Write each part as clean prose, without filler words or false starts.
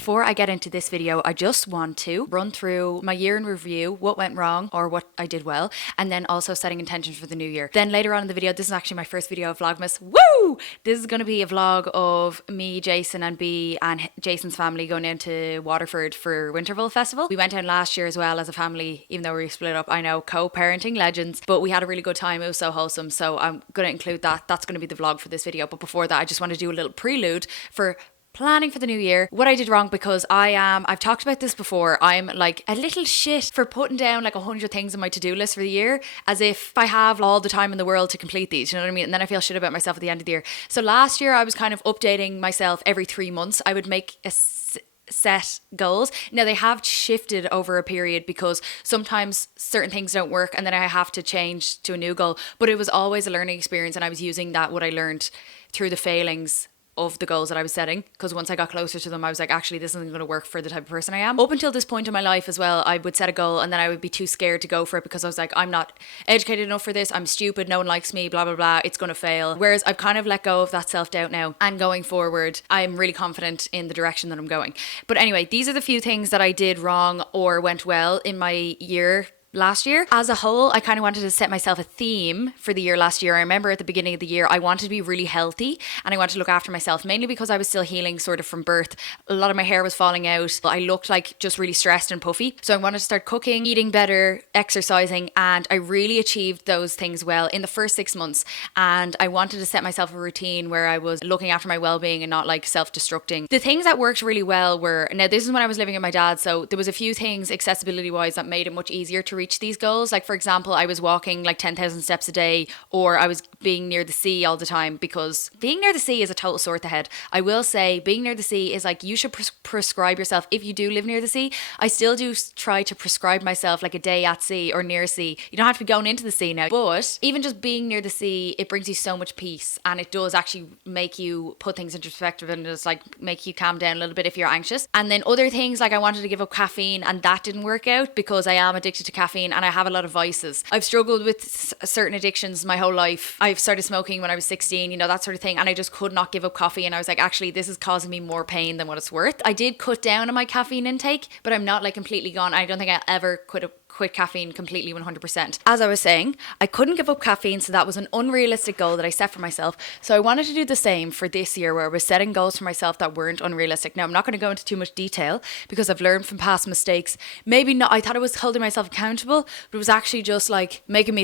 before I get into this video, I just want to run through my year in review, what went wrong or what I did well, and then also setting intentions for the new year. Then later on in the video, this is actually my first video of Vlogmas. Woo! This is going to be a vlog of me, Jason and B and Jason's family going down to Waterford for Winterval Festival. We went down last year as well as a family, even though we were split up. I know, co-parenting legends, but we had a really good time. It was so wholesome. So I'm going to include that. That's going to be the vlog for this video. But before that, I just want to do a little prelude for planning for the new year, what I did wrong, because I've talked about this before, I'm like a little shit for putting down like 100 things on my to-do list for the year, as if I have all the time in the world to complete these, you know what I mean? And then I feel shit about myself at the end of the year. So last year I was kind of updating myself every 3 months. I would make a set goals. Now they have shifted over a period because sometimes certain things don't work and then I have to change to a new goal, but it was always a learning experience, and I was using that, what I learned through the failings of the goals that I was setting, because once I got closer to them I was like, actually this isn't going to work for the type of person I am. Up until this point in my life as well, I would set a goal and then I would be too scared to go for it because I was like, I'm not educated enough for this, I'm stupid, no one likes me, blah blah blah, it's going to fail. Whereas I've kind of let go of that self-doubt now, and going forward I'm really confident in the direction that I'm going. But anyway, these are the few things that I did wrong or went well in my year last year. As a whole, I kind of wanted to set myself a theme for the year last year. I remember at the beginning of the year, I wanted to be really healthy and I wanted to look after myself, mainly because I was still healing sort of from birth. A lot of my hair was falling out. I looked like just really stressed and puffy. So I wanted to start cooking, eating better, exercising, and I really achieved those things well in the first 6 months. And I wanted to set myself a routine where I was looking after my well-being and not like self-destructing. The things that worked really well were, now this is when I was living with my dad, so there was a few things accessibility wise that made it much easier to reach these goals. Like for example, I was walking like 10,000 steps a day, or I was being near the sea all the time, because being near the sea is a total sore to head. I will say being near the sea is like, you should prescribe yourself, if you do live near the sea. I still do try to prescribe myself like a day at sea or near sea. You don't have to be going into the sea now, but even just being near the sea, it brings you so much peace, and it does actually make you put things into perspective and just like make you calm down a little bit if you're anxious. And then other things, like I wanted to give up caffeine and that didn't work out because I am addicted to caffeine and I have a lot of vices. I've struggled with certain addictions my whole life. I've started smoking when I was 16, you know, that sort of thing, and I just could not give up coffee, and I was like, actually this is causing me more pain than what it's worth. I did cut down on my caffeine intake, but I'm not like completely gone. I don't think I'll ever quit caffeine completely 100%. As I was saying, I couldn't give up caffeine, so that was an unrealistic goal that I set for myself. So I wanted to do the same for this year, where I was setting goals for myself that weren't unrealistic. Now I'm not going to go into too much detail because I've learned from past mistakes. Maybe not, I thought I was holding myself accountable, but it was actually just like making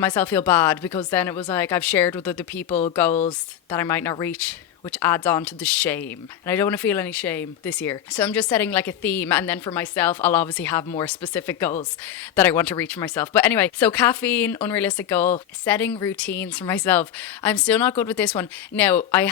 myself feel bad, because then it was like I've shared with other people goals that I might not reach, which adds on to the shame. And I don't want to feel any shame this year. So I'm just setting like a theme, and then for myself, I'll obviously have more specific goals that I want to reach for myself. But anyway, so caffeine, unrealistic goal, setting routines for myself. I'm still not good with this one. Now, I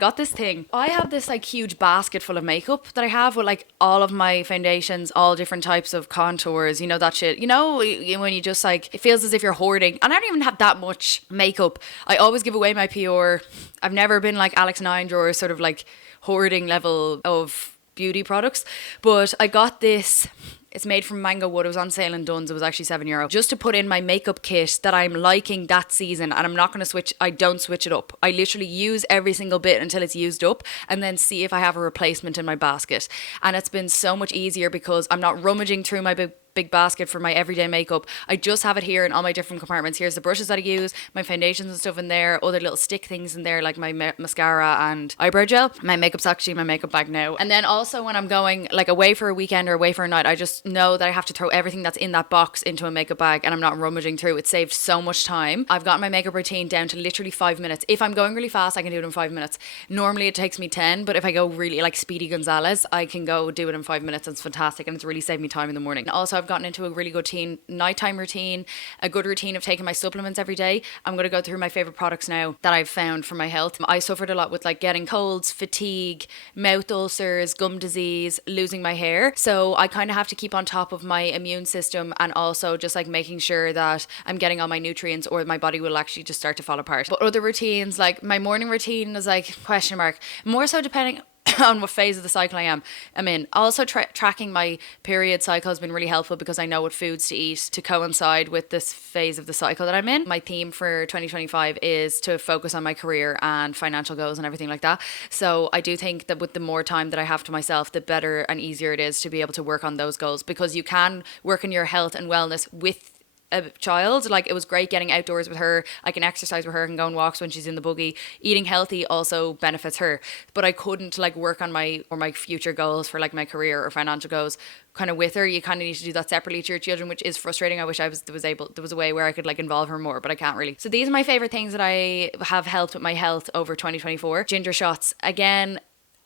got this thing. I have this like huge basket full of makeup that I have with like all of my foundations, all different types of contours, you know, that shit. You know, when you just like, it feels as if you're hoarding. And I don't even have that much makeup. I always give away my PR. I've never been like Alex Nine Drawer, sort of like hoarding level of beauty products, but I got this. It's made from mango wood. It was on sale in Dunnes. It was actually €7 just to put in my makeup kit that I'm liking that season, and I'm not going to switch. I don't switch it up. I literally use every single bit until it's used up, and then see if I have a replacement in my basket. And it's been so much easier because I'm not rummaging through my big basket for my everyday makeup. I just have it here in all my different compartments. Here's the brushes that I use, my foundations and stuff in there, other little stick things in there like my mascara and eyebrow gel. My makeup's actually in my makeup bag now. And then also when I'm going like away for a weekend or away for a night, I just know that I have to throw everything that's in that box into a makeup bag, and I'm not rummaging through. It saved so much time. I've got my makeup routine down to literally 5 minutes. If I'm going really fast, I can do it in 5 minutes. Normally it takes me 10, but if I go really like Speedy Gonzalez, I can go do it in 5 minutes, and it's fantastic, and it's really saved me time in the morning. And also I've gotten into a really good nighttime routine, a good routine of taking my supplements every day. I'm going to go through my favorite products now that I've found for my health. I suffered a lot with like getting colds, fatigue, mouth ulcers, gum disease, losing my hair. So I kind of have to keep on top of my immune system, and also just like making sure that I'm getting all my nutrients, or my body will actually just start to fall apart. But other routines, like my morning routine is like question mark. More so depending on what phase of the cycle I'm in. Also, tracking my period cycle has been really helpful because I know what foods to eat to coincide with this phase of the cycle that I'm in. My theme for 2025 is to focus on my career and financial goals and everything like that. So I do think that with the more time that I have to myself, the better and easier it is to be able to work on those goals, because you can work on your health and wellness with a child. Like, it was great getting outdoors with her. I can exercise with her and go on walks when she's in the buggy. Eating healthy also benefits her, but I couldn't like work on my future goals for like my career or financial goals kind of with her. You kind of need to do that separately to your children, which is frustrating. I wish there was a way where I could like involve her more, but I can't really. So these are my favorite things that I have helped with my health over 2024. Ginger shots again.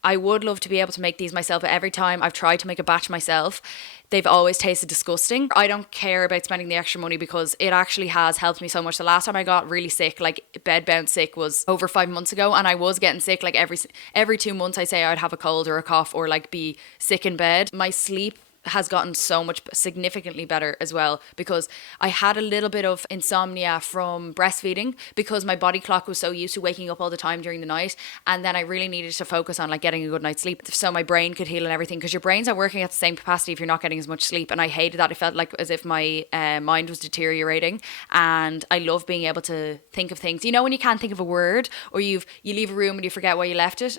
I would love to be able to make these myself, but every time I've tried to make a batch myself, they've always tasted disgusting. I don't care about spending the extra money because it actually has helped me so much. The last time I got really sick, like bedbound sick, was over 5 months ago, and I was getting sick like every 2 months. I say I'd have a cold or a cough or like be sick in bed. My sleep has gotten so much significantly better as well, because I had a little bit of insomnia from breastfeeding because my body clock was so used to waking up all the time during the night, and then I really needed to focus on like getting a good night's sleep so my brain could heal and everything, because your brain's not working at the same capacity if you're not getting as much sleep, and I hated that. It felt like as if my mind was deteriorating, and I love being able to think of things, you know, when you can't think of a word, or you leave a room and you forget why you left it,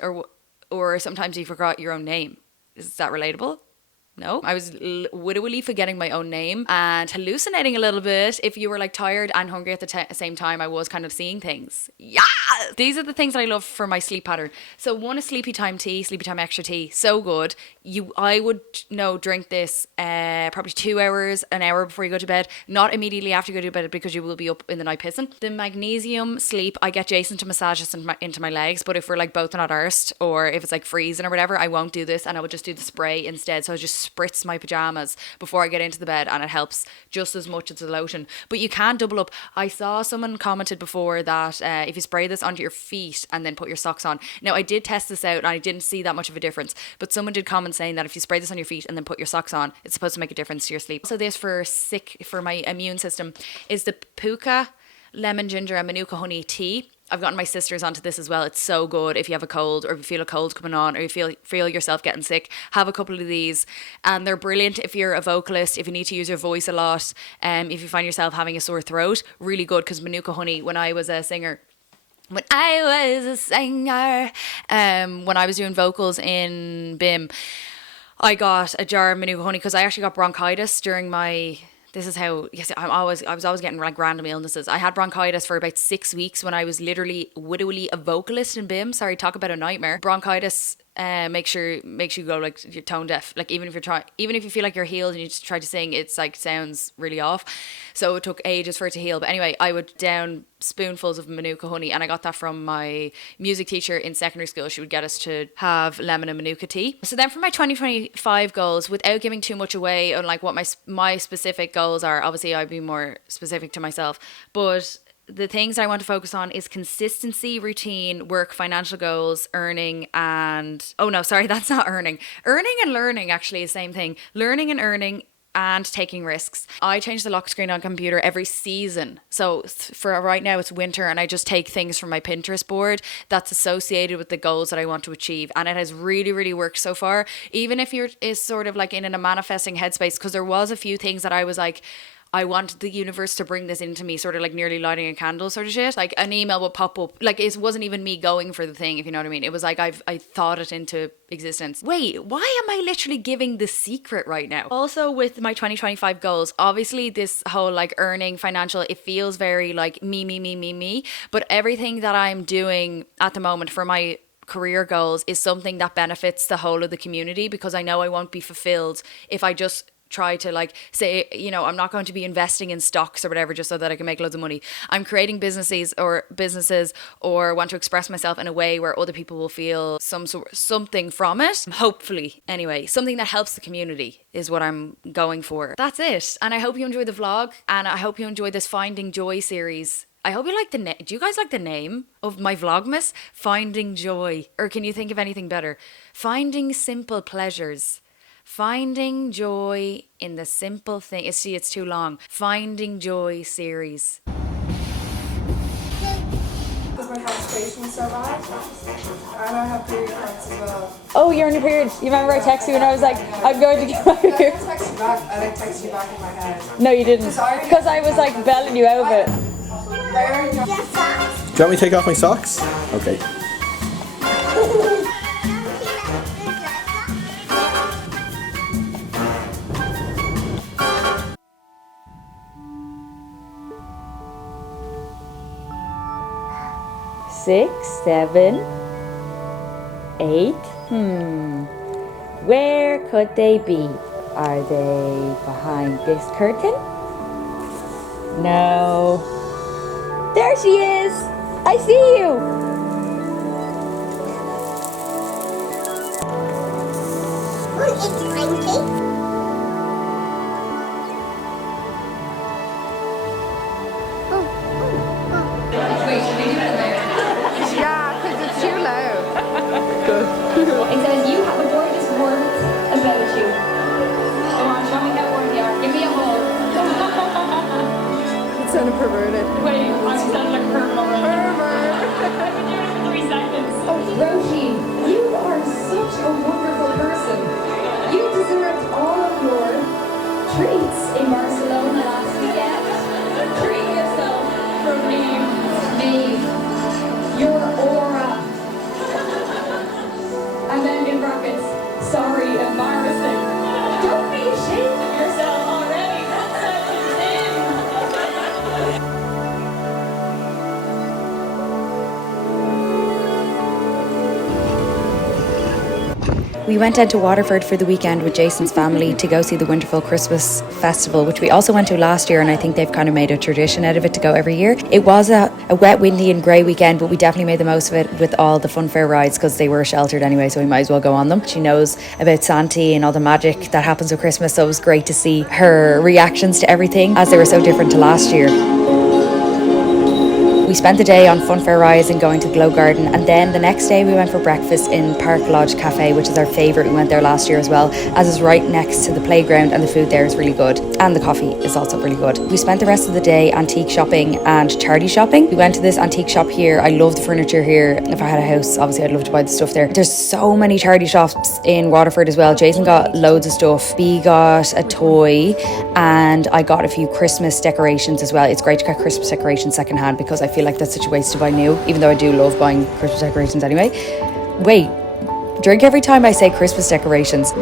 or sometimes you forgot your own name. Is that relatable? No, I was wittily forgetting my own name and hallucinating a little bit. If you were like tired and hungry at the same time, I was kind of seeing things. Yeah, these are the things that I love for my sleep pattern. So one is sleepy time tea, sleepy time extra tea. So good. I would drink this probably 2 hours, an hour before you go to bed. Not immediately after you go to bed, because you will be up in the night pissing. The magnesium sleep, I get Jason to massage this into my legs, but if we're like both not arsed, or if it's like freezing or whatever, I won't do this, and I would just do the spray instead. So I just spritz my pajamas before I get into the bed, and it helps just as much as the lotion. But you can double up. I saw someone commented before that if you spray this onto your feet and then put your socks on. Now, I did test this out and I didn't see that much of a difference, but someone did comment saying that if you spray this on your feet and then put your socks on, it's supposed to make a difference to your sleep. So this for my immune system is the Puka lemon ginger and manuka honey tea. I've gotten my sisters onto this as well. It's so good if you have a cold, or if you feel a cold coming on, or you feel yourself getting sick. Have a couple of these, and they're brilliant if you're a vocalist, if you need to use your voice a lot, if you find yourself having a sore throat. Really good, because manuka honey, when I was a singer, when I was doing vocals in BIM, I got a jar of manuka honey because I actually got bronchitis during my... This is how, yes, I was always getting like random illnesses. I had bronchitis for about 6 weeks when I was literally wittily a vocalist in BIM. Sorry, talk about a nightmare. Bronchitis makes you go like you're tone deaf. Like even if you feel like you're healed and you just try to sing, it's like sounds really off. So it took ages for it to heal. But anyway, I would down spoonfuls of manuka honey, and I got that from my music teacher in secondary school. She would get us to have lemon and manuka tea. So then for my 2025 goals, without giving too much away on like what my specific goals are, obviously I'd be more specific to myself, but the things I want to focus on is consistency, routine, work, financial goals, earning, and... Oh no, sorry, that's not earning. Earning and learning actually is the same thing. Learning and earning and taking risks. I change the lock screen on computer every season. So for right now it's winter, and I just take things from my Pinterest board that's associated with the goals that I want to achieve. And it has really, really worked so far. Even if is sort of like in a manifesting headspace, because there was a few things that I was like, I wanted the universe to bring this into me, sort of like nearly lighting a candle sort of shit. Like an email would pop up. Like it wasn't even me going for the thing, if you know what I mean. It was like I thought it into existence. Wait, why am I literally giving the secret right now? Also with my 2025 goals, obviously this whole like earning, financial, it feels very like me. But everything that I'm doing at the moment for my career goals is something that benefits the whole of the community, because I know I won't be fulfilled if I just try to like say, you know, I'm not going to be investing in stocks or whatever just so that I can make loads of money. I'm creating businesses or want to express myself in a way where other people will feel something from it. Hopefully, anyway, something that helps the community is what I'm going for. That's it. And I hope you enjoy the vlog, and I hope you enjoy this Finding Joy series. I hope you like the name. Do you guys like the name of my vlogmas? Finding Joy. Or can you think of anything better? Finding Simple Pleasures. Finding joy in the simple thing. See, it's too long. Finding Joy series. my constipation so bad. And I have period cramps as well. Oh, you're on your period. You remember I texted you and I was like, I'm going to get my period. I didn't text you back, I like texted you back in my head. No, you didn't. Because I was like belling you out of it. Do you want me to take off my socks? Okay. Six, 7, 8. Where could they be? Are they behind this curtain? No. There she is! I see you! It's Frankie. It says you have a gorgeous words about you. Come on, show me how warm you are. Give me a hug. It sounded perverted. Wait, I sound like a pervert already. I've been doing it for 3 seconds. Oh, Roisin, you are such a wonderful person. You deserved all of your treats in Barcelona last weekend. Treat yourself from me. Your aura. And then in brackets, sorry, embarrassing. Don't be ashamed of yourself already. That's such a sin. We went down to Waterford for the weekend with Jason's family to go see the wonderful Christmas festival, which we also went to last year, and I think they've kind of made a tradition out of it to go every year. It was a wet, windy and grey weekend, but we definitely made the most of it with all the fun fair rides because they were sheltered anyway, so we might as well go on them. She knows about Santa and all the magic that happens with Christmas, so it was great to see her reactions to everything as they were so different to last year. We spent the day on fun fair rides and going to the Glow Garden, and then the next day we went for breakfast in Park Lodge Cafe, which is our favourite. We went there last year as well, as it's right next to the playground and the food there is really good and the coffee is also really good. We spent the rest of the day antique shopping and charity shopping. We went to this antique shop here. I love the furniture here. If I had a house, obviously I'd love to buy the stuff there. There's so many charity shops in Waterford as well. Jason got loads of stuff. B got a toy and I got a few Christmas decorations as well. It's great to get Christmas decorations secondhand because I feel like that's such a waste to buy new, even though I do love buying Christmas decorations anyway. Wait, drink every time I say Christmas decorations. I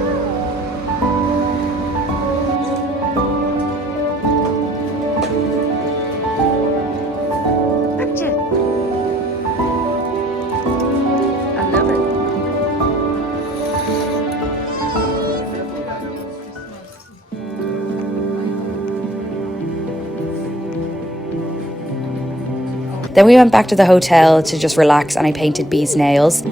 love it. Then we went back to the hotel to just relax and I painted Bee's nails.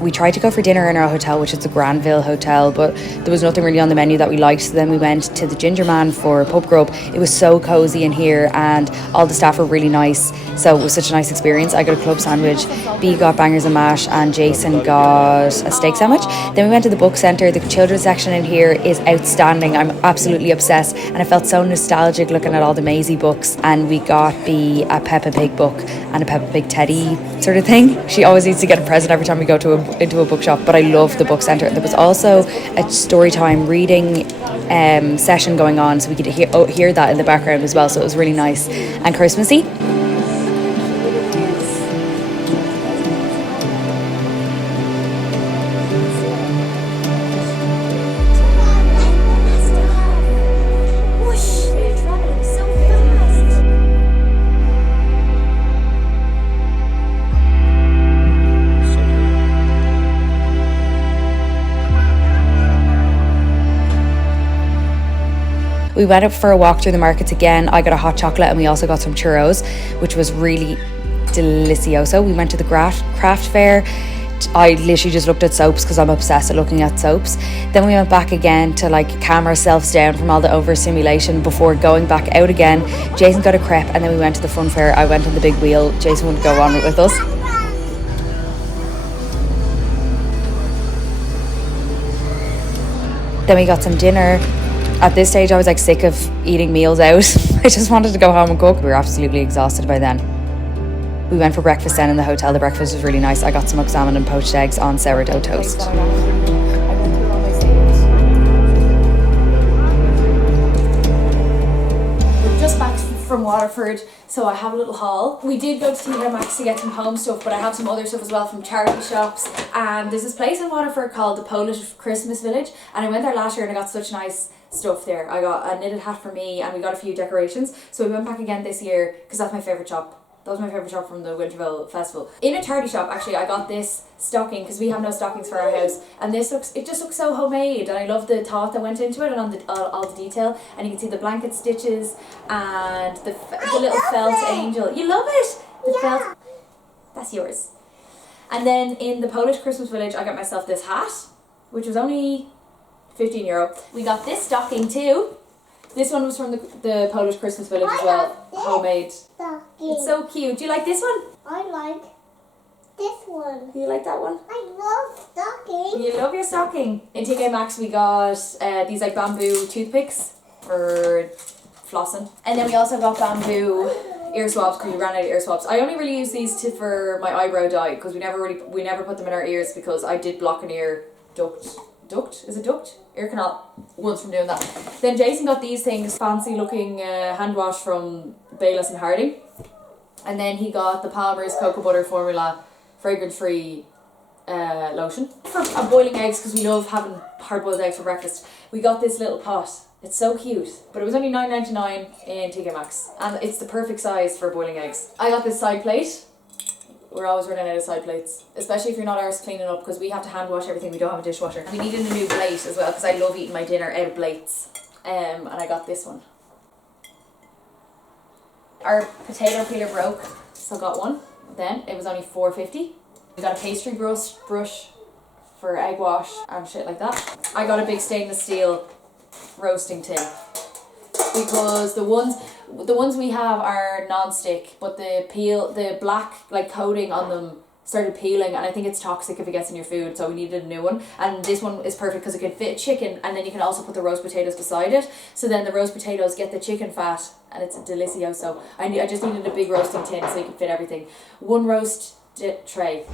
We tried to go for dinner in our hotel, which is the Granville Hotel, but there was nothing really on the menu that we liked. So then we went to the Ginger Man for pub grub. It was so cozy in here and all the staff were really nice. So it was such a nice experience. I got a club sandwich, B got bangers and mash, and Jason got a steak sandwich. Then we went to the book centre. The children's section in here is outstanding. I'm absolutely obsessed and I felt so nostalgic looking at all the Maisie books. And we got B a Peppa Pig book and a Peppa Pig teddy sort of thing. She always needs to get a present every time we go into a bookshop, but I love the book centre. There was also a story time reading session going on, so we could hear that in the background as well, so it was really nice and Christmassy. We went up for a walk through the markets again. I got a hot chocolate and we also got some churros, which was really delicioso. We went to the craft fair. I literally just looked at soaps because I'm obsessed with looking at soaps. Then we went back again to like calm ourselves down from all the overstimulation before going back out again. Jason got a crepe and then we went to the fun fair. I went on the big wheel. Jason wouldn't go on it with us. Then we got some dinner. At this stage I was like sick of eating meals out. I just wanted to go home and cook. We were absolutely exhausted by then. We went for breakfast then in the hotel. The breakfast was really nice. I got smoked salmon and poached eggs on sourdough toast. We're just back from Waterford, so I have a little haul. We did go to TK Maxx to get some home stuff, but I have some other stuff as well from charity shops. And there's this place in Waterford called the Polish Christmas Village, and I went there last year and I got such nice stuff there. I got a knitted hat for me and we got a few decorations. So we went back again this year because that's my favourite shop. That was my favourite shop from the Winterville Festival. In a charity shop, actually, I got this stocking because we have no stockings for our house. And it just looks so homemade. And I love the thought that went into it and on all the detail. And you can see the blanket stitches and the little felt angel. You love it? The felt. That's yours. And then in the Polish Christmas Village, I got myself this hat, which was only €15. We got this stocking too. This one was from the Polish Christmas Village as well, homemade. Stocking. It's so cute. Do you like this one? I like this one. Do you like that one? I love stocking. You love your stocking. In TK Maxx we got these like bamboo toothpicks for flossing. And then we also got bamboo ear swabs because we ran out of ear swabs. I only really use these for my eyebrow dye because we never put them in our ears because I did block an ear duct? Is it duct? Ear canal once from doing that. Then Jason got these things, fancy looking hand wash from Bayless and Harding. And then he got the Palmer's Cocoa Butter Formula fragrance free lotion. For boiling eggs, because we love having hard boiled eggs for breakfast, we got this little pot. It's so cute, but it was only $9.99 in TK Maxx and it's the perfect size for boiling eggs. I got this side plate. We're always running out of side plates, especially if you're not ours cleaning up because we have to hand wash everything. We don't have a dishwasher. We needed a new plate as well because I love eating my dinner out of plates. And I got this one. Our potato peeler broke, so I got one. Then it was only $4.50. We got a pastry brush for egg wash and shit like that. I got a big stainless steel roasting tin because the ones we have are non-stick, but the black like coating on them started peeling and I think it's toxic if it gets in your food, so we needed a new one. And this one is perfect because it can fit chicken and then you can also put the roast potatoes beside it, so then the roast potatoes get the chicken fat and it's delicioso. I just needed a big roasting tin so you can fit everything. One roast tray.